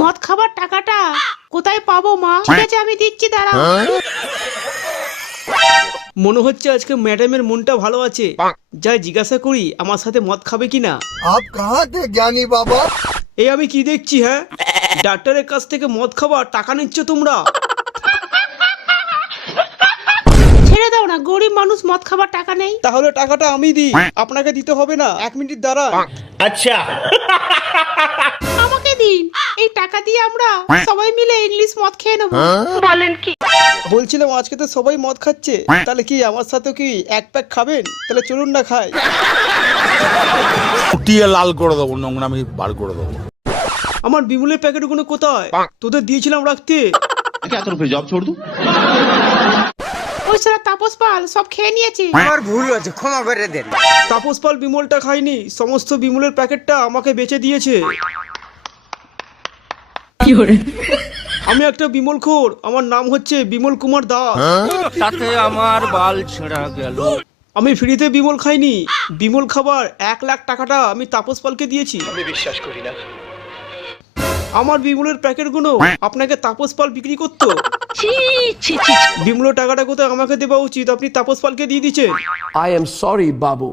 মদ খাবার টাকাটা কোথায় পাবো মা? ঠিক আছে আমি দিচ্ছি, দাঁড়াও। মনে হচ্ছে আজকে ম্যাডামের মনটা ভালো আছে, যাই জিজ্ঞাসা করি আমার সাথে মদ খাবে কিনা। आप कहाँ थे ज्ञानी बाबा? এই আমি কি দেখছি, হ্যাঁ ডাক্তারের কাছ থেকে মদ খাবার টাকা নিচ্ছ তোমরা? ছেড়ে দাও না, গরিব মানুষ, মদ খাবার টাকা নেই। তাহলে টাকাটা আমি দিই, আপনাকে দিতে হবে না। 1 মিনিট দাঁড়ান। अच्छा আমাকে দিন, এই টাকা দিয়ে আমরা সবাই মিলে ইংলিশ মদ খেয়ে নেবো। বলছিলাম আজকে তো সবাই মদ খাচ্ছে, তাহলে কি আমার সাথে কি 1 প্যাক খাবেন? তাহলে চলুন না খাই। ফুটিয়ে লাল করে দেবো, নোংরামি বার করে দেবো। আমার বিমলের প্যাকেটগুলো কোথায়? তোদের দিয়েছিলাম রাখতে। क्या करूं फिर जॉब छोड़ दूं? ওই সারা তাপস পাল সব খেয়ে নিয়েছে। আমার ভুল হয়েছে, ক্ষমা করে দেন। তাপস পাল বিমলটা খায়নি, সমস্ত বিমলের প্যাকেটটা আমাকে বেচে দিয়েছে। আমি একটা বিমল খোর, আমার নাম হচ্ছে বিমল কুমার দাস। তাতে আমার বাল ছেঁড়া গেল। আমি ফ্রিতে বিমল খাইনি, বিমল খাবার 1 লাখ টাকাটা আমি তাপস পালকে দিয়েছি। আমি বিশ্বাস করি না আমার বিমলের প্যাকেটগুলো আপনাকে তাপস পাল বিক্রি করতো। বিমলের টাকাটা কোথায় আমাকে দেওয়া উচিত, আপনি তাপস পালকে দিয়ে দিচ্ছেন। I am sorry, Babu.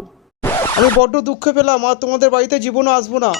আমি বড্ড দুঃখ পেলাম, আর তোমাদের বাড়িতে জীবনে আসবো না।